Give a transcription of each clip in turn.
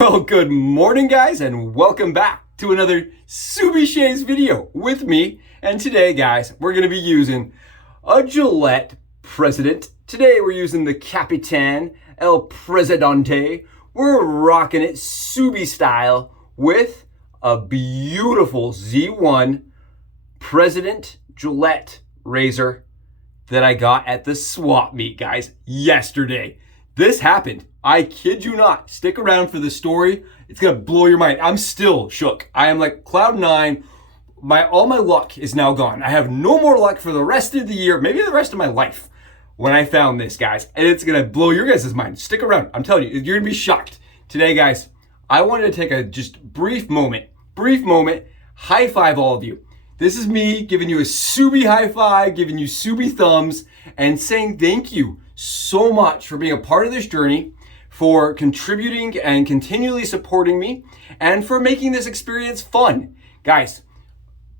Well, good morning, guys, and welcome back to another SUBIE-GOES video with me. And today, guys, we're going to be using a Gillette President. Today, we're using the Capitan El Presidente. We're rocking it SUBIE style with a beautiful Z1 President Gillette razor that I got at the swap meet, guys, yesterday. This happened. I kid you not. Stick around for the story. It's gonna blow your mind. I'm still shook. I am like cloud nine. All my luck is now gone. I have no more luck for the rest of the year, maybe the rest of my life, when I found this, guys. And it's gonna blow your guys' mind. Stick around. I'm telling you, you're gonna be shocked. Today, guys, I wanted to take a just brief moment, high five all of you. This is me giving you a SUBIE high five, giving you SUBIE thumbs, and saying thank you so much for being a part of this journey, for contributing and continually supporting me, and for making this experience fun. Guys,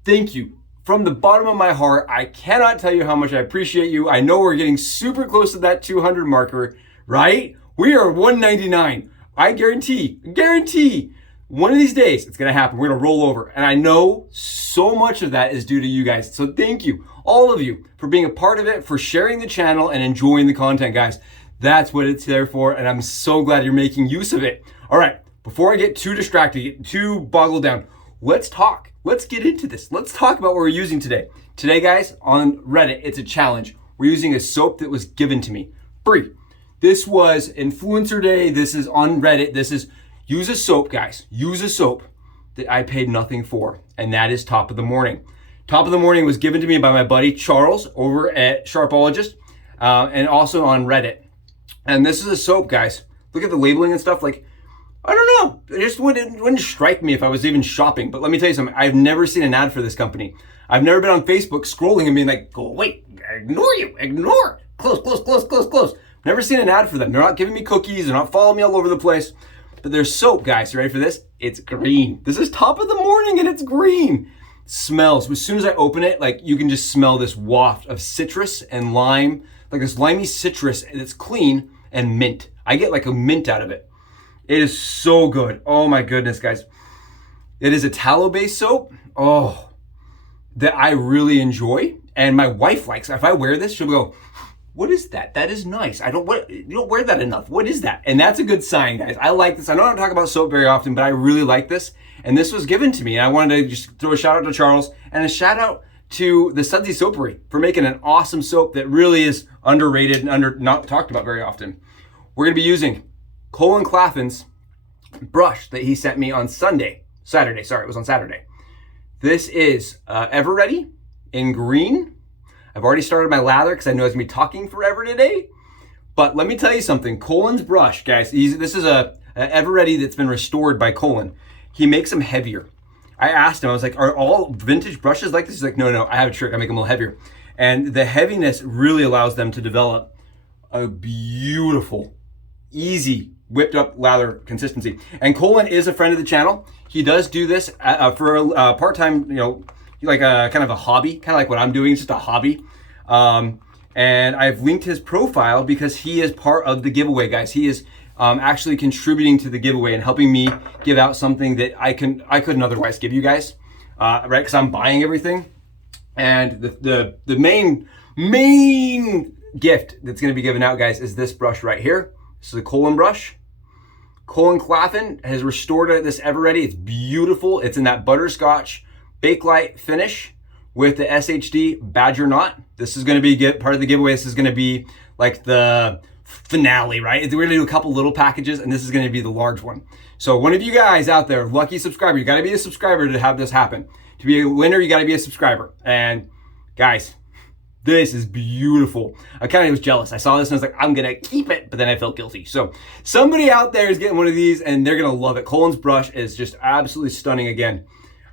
thank you. From the bottom of my heart, I cannot tell you how much I appreciate you. I know we're getting super close to that 200 marker, right? We are 199. I guarantee, one of these days it's gonna happen. We're gonna roll over. And I know so much of that is due to you guys. So thank you, all of you, for being a part of it, for sharing the channel and enjoying the content, guys. That's what it's there for, and I'm so glad you're making use of it. All right, before I get too distracted, get too boggled down, let's talk. Let's get into this. Let's talk about what we're using today. Today, guys, on Reddit, it's a challenge. We're using a soap that was given to me free. This was Influencer Day. This is on Reddit. This is use a soap, guys. Use a soap that I paid nothing for, and that is Top of the Morning. Top of the Morning was given to me by my buddy Charles over at Sharpologist, and also on Reddit. And this is a soap, guys. Look at the labeling and stuff. Like, I don't know. It just wouldn't strike me if I was even shopping. But let me tell you something. I've never seen an ad for this company. I've never been on Facebook scrolling and being like, go away, ignore, close. Never seen an ad for them. They're not giving me cookies. They're not following me all over the place. But there's soap, guys. You ready for this? It's green. This is Top of the Morning and it's green. It smells. As soon as I open it, like you can just smell this waft of citrus and lime, like this limey citrus, and it's clean, and mint. I get like a mint out of it. It is so good. Oh my goodness, guys. It is a tallow-based soap. Oh, that I really enjoy. And my wife likes. If I wear this, she'll go, what is that? That is nice. You don't wear that enough. What is that? And that's a good sign, guys. I like this. I know I don't talk about soap very often, but I really like this. And this was given to me. And I wanted to just throw a shout out to Charles and a shout out to the Sudsy Soapery for making an awesome soap that really is underrated and not talked about very often. We're gonna be using Colin Claflin's brush that he sent me on Saturday. It was on Saturday. This is Ever Ready in green. I've already started my lather because I know it's gonna be talking forever today. But let me tell you something, Colin's brush, guys, this is a Ever Ready that's been restored by Colin. He makes them heavier. I asked him, I was like, are all vintage brushes like this? He's like, no, I have a trick, I make them a little heavier. And the heaviness really allows them to develop a beautiful, easy, whipped up lather consistency. And Colin is a friend of the channel. He does do this for a part-time, like a kind of a hobby, kind of like what I'm doing, it's just a hobby. And I've linked his profile because he is part of the giveaway, guys. He is actually contributing to the giveaway and helping me give out something that I couldn't otherwise give you guys, right? Because I'm buying everything. And the main gift that's going to be given out, guys, is this brush right here. This is a Colin brush. Colin Claflin has restored this Ever Ready. It's beautiful. It's in that butterscotch Bakelite finish with the SHD Badger Knot. This is going to be part of the giveaway. This is going to be like the finale, right? We're going to do a couple little packages, and this is going to be the large one. So one of you guys out there, lucky subscriber, you got to be a subscriber to have this happen. To be a winner, you got to be a subscriber. And guys, this is beautiful. I kind of was jealous. I saw this and I was like, I'm going to keep it, but then I felt guilty. So somebody out there is getting one of these and they're going to love it. Colin's brush is just absolutely stunning. Again,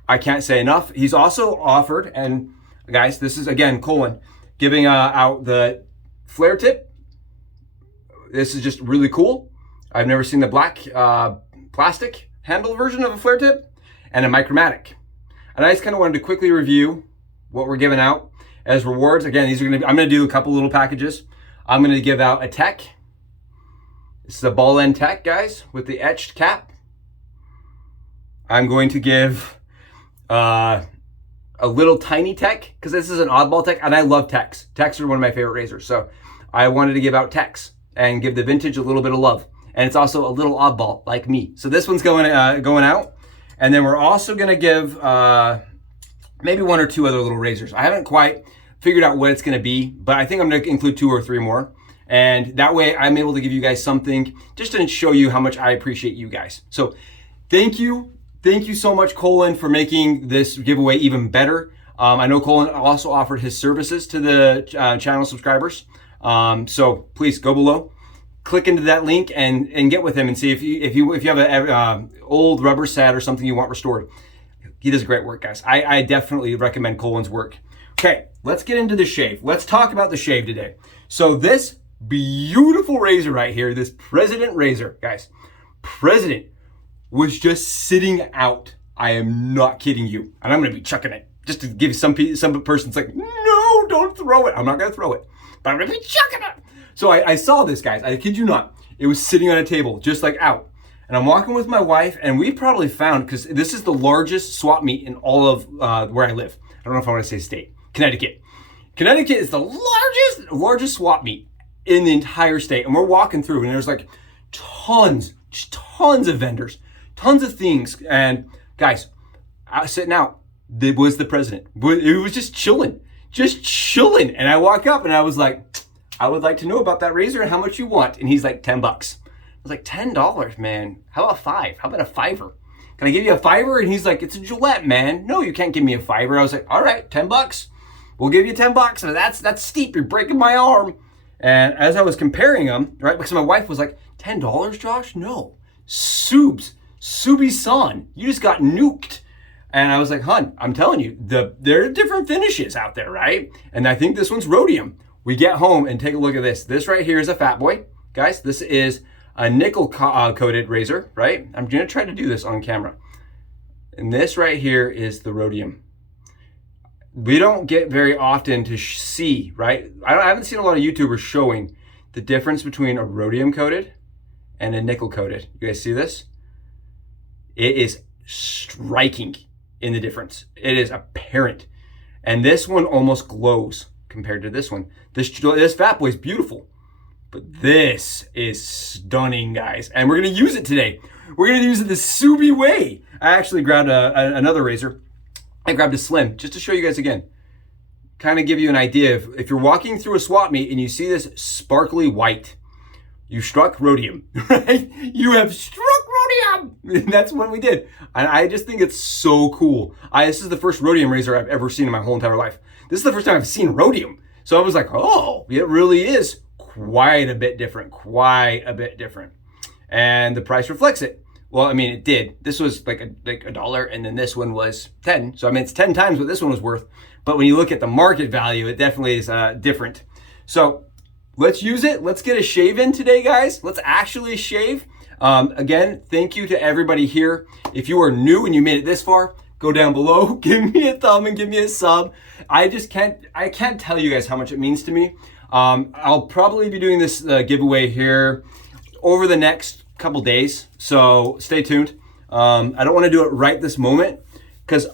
I can't say enough. He's also offered, and guys, this is again, Colin giving out the flare tip. This is just really cool. I've never seen the black plastic handle version of a flare tip and a micromatic. And I just kind of wanted to quickly review what we're giving out as rewards. Again, these are going to be, I'm going to do a couple little packages. I'm going to give out a tech. This is a ball end tech, guys, with the etched cap. I'm going to give a little tiny tech, because this is an oddball tech, and I love techs. Techs are one of my favorite razors, so I wanted to give out techs and give the vintage a little bit of love. And it's also a little oddball, like me. So this one's going out, and then we're also going to give maybe 1 or 2 other little razors. I haven't quite figured out what it's going to be, but I think I'm going to include 2 or 3 more. And that way I'm able to give you guys something just to show you how much I appreciate you guys. So thank you. Thank you so much, Colin, for making this giveaway even better. I know Colin also offered his services to the channel subscribers. So please go below, click into that link and get with him and see if you have an old rubber set or something you want restored. He does great work, guys. I definitely recommend Colin's work. Okay, let's get into the shave. Let's talk about the shave today. So this beautiful razor right here, this President razor, guys, President was just sitting out. I am not kidding you. And I'm going to be chucking it just to give some person's like, no, don't throw it. I'm not going to throw it, but I'm going to be chucking it. So I saw this, guys. I kid you not. It was sitting on a table, just like out. And I'm walking with my wife, and we probably found, because this is the largest swap meet in all of where I live. I don't know if I want to say state. Connecticut. Connecticut is the largest swap meet in the entire state. And we're walking through, and there's like tons of vendors, tons of things. And guys, I was sitting out. It was the President. It was just chilling. And I walk up, and I was like, I would like to know about that razor and how much you want. And he's like, $10. I was like, $10, man. How about 5? How about a $5? Can I give you a $5? And he's like, it's a Gillette, man. No, you can't give me a $5. I was like, all right, $10. We'll give you $10. And that's steep. You're breaking my arm. And as I was comparing them, right, because my wife was like, $10, Josh? No. SUBIE-GOES-NEWBIE. You just got nuked. And I was like, hun, I'm telling you, there are different finishes out there, right? And I think this one's rhodium. We get home and take a look at this. This right here is a Fat Boy. Guys, this is a nickel coated razor, right? I'm gonna try to do this on camera. And this right here is the rhodium. We don't get very often to see, right? I haven't seen a lot of YouTubers showing the difference between a rhodium coated and a nickel coated. You guys see this? It is striking in the difference. It is apparent. And this one almost glows compared to this one. This Fat Boy is beautiful, but this is stunning, guys. And we're gonna use it today. We're gonna use it the SUBIE way. I actually grabbed another razor. I grabbed a slim just to show you guys again. Kind of give you an idea of if you're walking through a swap meet and you see this sparkly white, you struck rhodium, right? You have struck rhodium. And that's what we did. And I just think it's so cool. This is the first rhodium razor I've ever seen in my whole entire life. This is the first time I've seen rhodium. So I was like, oh, it really is quite a bit different, And the price reflects it. Well, I mean, it did. This was like a dollar, and then this one was 10. So I mean, it's 10 times what this one was worth. But when you look at the market value, it definitely is different. So let's use it. Let's get a shave in today, guys. Let's actually shave. Again, thank you to everybody here. If you are new and you made it this far, go down below, give me a thumb and give me a sub. I can't tell you guys how much it means to me. I'll probably be doing this giveaway here over the next couple days, so stay tuned. I don't want to do it right this moment because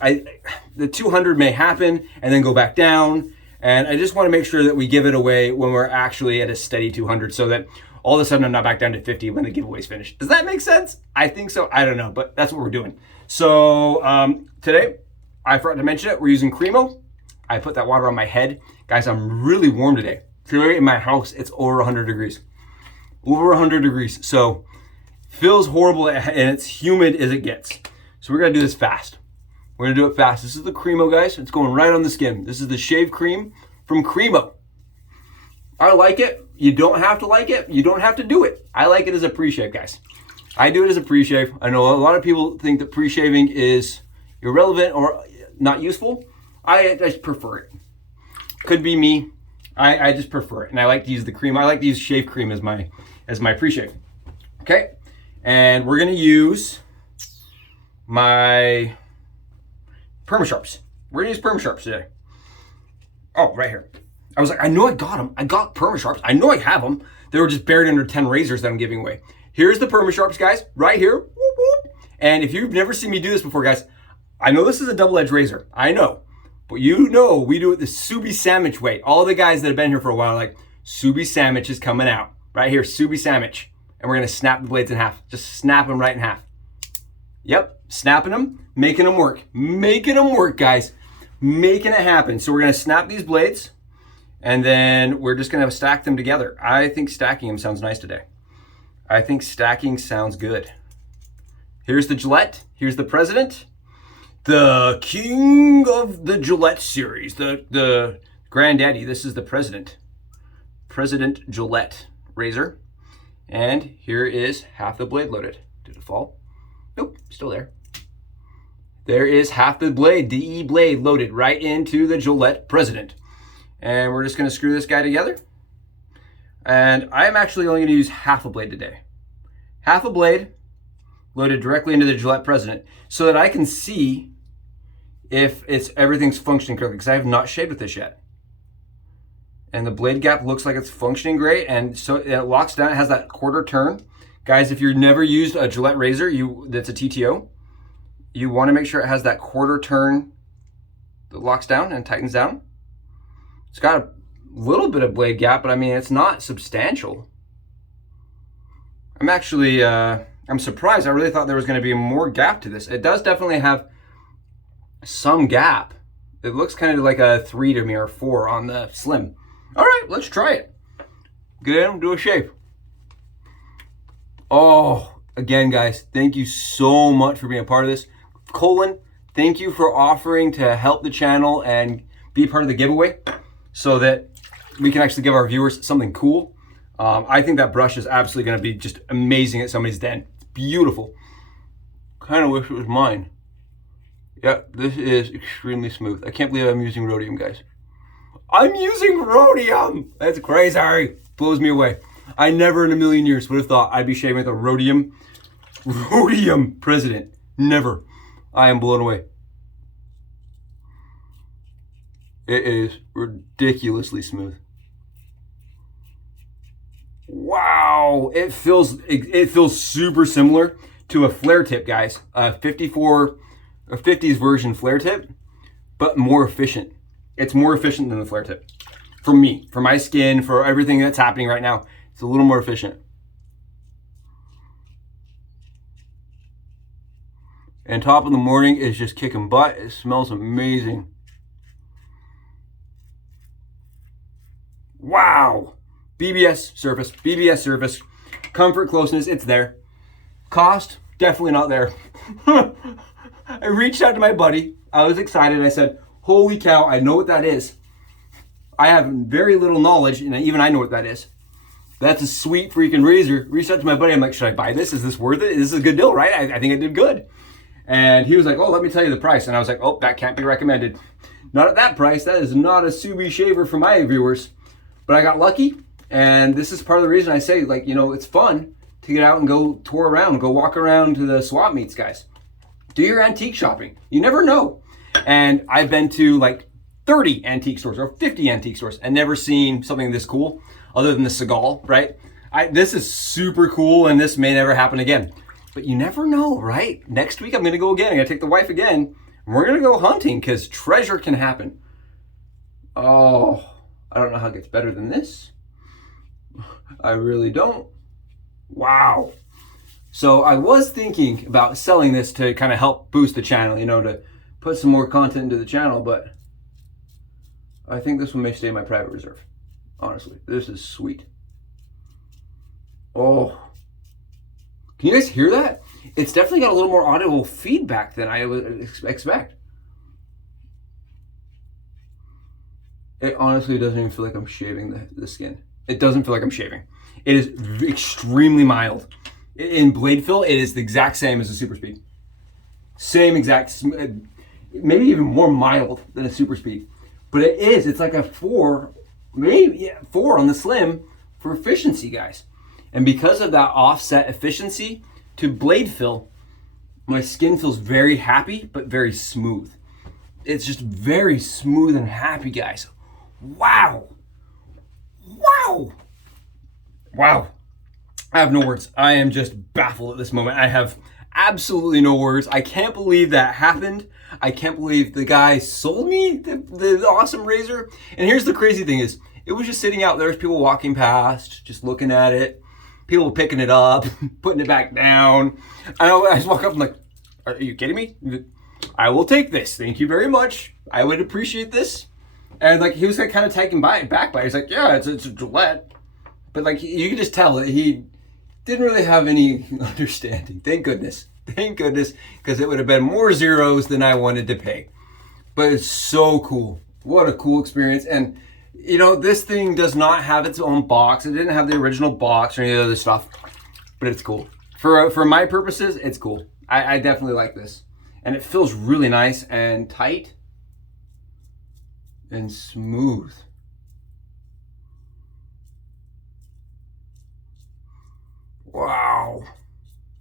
the 200 may happen and then go back down, and I just want to make sure that we give it away when we're actually at a steady 200, so that all of a sudden I'm not back down to 50 when the giveaway's finished. Does that make sense? I think so. I don't know, but that's what we're doing. So today, I forgot to mention it, we're using Cremo. I put that water on my head. Guys, I'm really warm today. Today in my house, it's over 100 degrees. Over 100 degrees. So feels horrible and it's humid as it gets. So we're gonna do this fast. We're gonna do it fast. This is the Cremo, guys. It's going right on the skin. This is the shave cream from Cremo. I like it. You don't have to like it. You don't have to do it. I like it as a pre-shave, guys. I do it as a pre-shave. I know a lot of people think that pre-shaving is irrelevant or not useful. I just prefer it. Could be me. I just prefer it. And I like to use the cream. I like to use shave cream as my pre-shave. Okay. And we're going to use my Perma-Sharps. We're going to use Perma-Sharps today. Oh, right here. I was like, I know I got them. I got Perma-Sharps. I know I have them. They were just buried under 10 razors that I'm giving away. Here's the Perma-Sharps, guys, right here. Whoop, whoop. And if you've never seen me do this before, guys, I know this is a double-edged razor. I know. But you know we do it the SUBIE sandwich way. All the guys that have been here for a while are like, SUBIE sandwich is coming out. Right here, SUBIE sandwich. And we're going to snap the blades in half. Just snap them right in half. Yep, snapping them, making them work. Making them work, guys. Making it happen. So we're going to snap these blades, and then we're just going to stack them together. I think stacking them sounds nice today. I think stacking sounds good. Here's the Gillette. Here's the President. The king of the Gillette series. The granddaddy. This is the President. President Gillette razor. And here is half the blade loaded. Did it fall? Nope, still there. There is half the blade, DE blade, loaded right into the Gillette President. And we're just going to screw this guy together. And I'm actually only going to use half a blade today. Half a blade loaded directly into the Gillette President so that I can see if everything's functioning correctly, because I have not shaved with this yet. And the blade gap looks like it's functioning great, and so it locks down. It has that quarter turn. Guys, if you've never used a Gillette razor that's a TTO, you want to make sure it has that quarter turn that locks down and tightens down. It's got a little bit of blade gap, but I mean, it's not substantial. I'm actually, I'm surprised. I really thought there was going to be more gap to this. It does definitely have some gap. It looks kind of like a 3 to me, or 4 on the slim. All right, let's try it. Get in, do a shave. Oh, again, guys, thank you so much for being a part of this. Colin, thank you for offering to help the channel and be part of the giveaway so that we can actually give our viewers something cool. I think that brush is absolutely going to be just amazing at somebody's den. It's beautiful. Kind of wish it was mine. Yeah, this is extremely smooth. I can't believe I'm using RHODIUM, guys. I'm using RHODIUM! That's crazy. Blows me away. I never in a million years would have thought I'd be shaving with a RHODIUM President. Never. I am blown away. It is ridiculously smooth. Wow, it feels super similar to a flare tip, guys. A 50s version flare tip, but more efficient. It's more efficient than the flare tip. For me, for my skin, for everything that's happening right now, it's a little more efficient. And top of the morning is just kicking butt. It smells amazing. Wow. BBS surface, comfort, closeness, it's there. Cost, definitely not there. I reached out to my buddy. I was excited. I said, holy cow, I know what that is. I have very little knowledge, and even I know what that is. That's a sweet freaking razor. Reached out to my buddy. I'm like, should I buy this? Is this worth it? This is a good deal, right? I think it did good. And he was like, oh, let me tell you the price. And I was like, oh, that can't be recommended. Not at that price. That is not a SUBIE shaver for my viewers. But I got lucky. And this is part of the reason I say, like, you know, it's fun to get out and go tour around, go walk around to the swap meets, guys. Do your antique shopping. You never know. And I've been to like 30 antique stores or 50 antique stores and never seen something this cool other than the Seagal, right? This is super cool, and this may never happen again. But you never know, right? Next week I'm going to go again. I'm going to take the wife again, and we're going to go hunting because treasure can happen. Oh, I don't know how it gets better than this. I really don't. Wow. So I was thinking about selling this to kind of help boost the channel, you know, to put some more content into the channel, but I think this one may stay in my private reserve. Honestly, this is sweet. Oh, can you guys hear that? It's definitely got a little more audible feedback than I would expect. It honestly doesn't even feel like I'm shaving the skin. It doesn't feel like I'm shaving. It is extremely mild. In blade fill, it is the exact same as a super speed. Same exact, maybe even more mild than a super speed. But it is, it's like a 4, maybe 4 on the slim for efficiency, guys. And because of that offset efficiency to blade fill, my skin feels very happy, but very smooth. It's just very smooth and happy, guys. Wow. Wow. Wow. I have no words. I am just baffled at this moment. I have absolutely no words. I can't believe that happened. I can't believe the guy sold me the awesome razor. And here's the crazy thing is, it was just sitting out there. There's people walking past, just looking at it. People picking it up, putting it back down. I just walk up and like, are you kidding me? I will take this. Thank you very much. I would appreciate this. And like, he was like kind of taken back by it. He's like, yeah, it's a Gillette. But like, you could just tell that he didn't really have any understanding. Thank goodness. Thank goodness, because it would have been more zeros than I wanted to pay. But it's so cool. What a cool experience. And you know, this thing does not have its own box. It didn't have the original box or any other stuff, but it's cool. For my purposes, it's cool. I definitely like this. And it feels really nice and tight and smooth. Wow.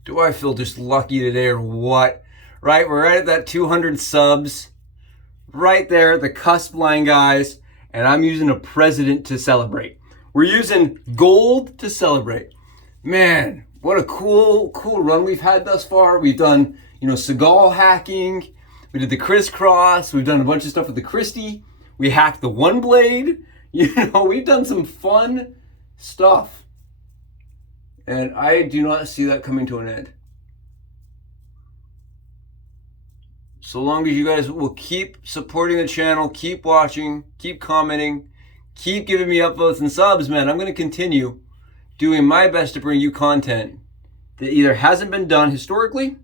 Do I feel just lucky today or what? Right, we're right at that 200 subs. Right there at the cusp line, guys. And I'm using a president to celebrate. We're using gold to celebrate. Man, what a cool run we've had thus far. We've done, you know, Seagal hacking. We did the crisscross. We've done a bunch of stuff with the Christie. We hacked the one blade. You know, we've done some fun stuff. And I do not see that coming to an end. So long as you guys will keep supporting the channel, keep watching, keep commenting, keep giving me upvotes and subs, man, I'm going to continue doing my best to bring you content that either hasn't been done historically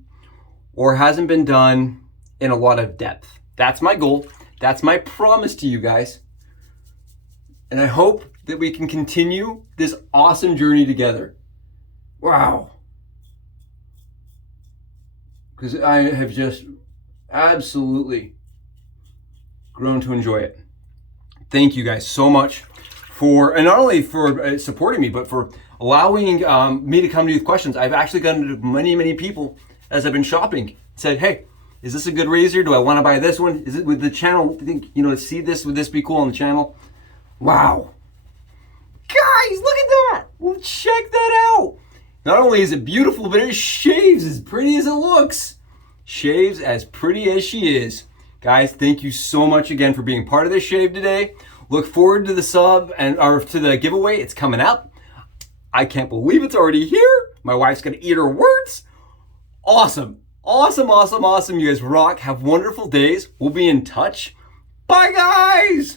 or hasn't been done in a lot of depth. That's my goal. That's my promise to you guys. And I hope that we can continue this awesome journey together. Wow. Because I have just absolutely grown to enjoy it. Thank you guys so much for, and not only for supporting me, but for allowing me to come to you with questions. I've actually gotten to many people as I've been shopping, said, hey, is this a good razor? Do I want to buy this one? Is it with the channel? Think, you know, see this, would this be cool on the channel? Wow. Guys, look at that. Well, check that out. Not only is it beautiful, but it shaves as pretty as it looks. Shaves as pretty as she is. Guys, thank you so much again for being part of this shave today. Look forward to the sub or to the giveaway. It's coming up. I can't believe it's already here. My wife's gonna eat her words. Awesome. Awesome. You guys rock. Have wonderful days. We'll be in touch. Bye, guys.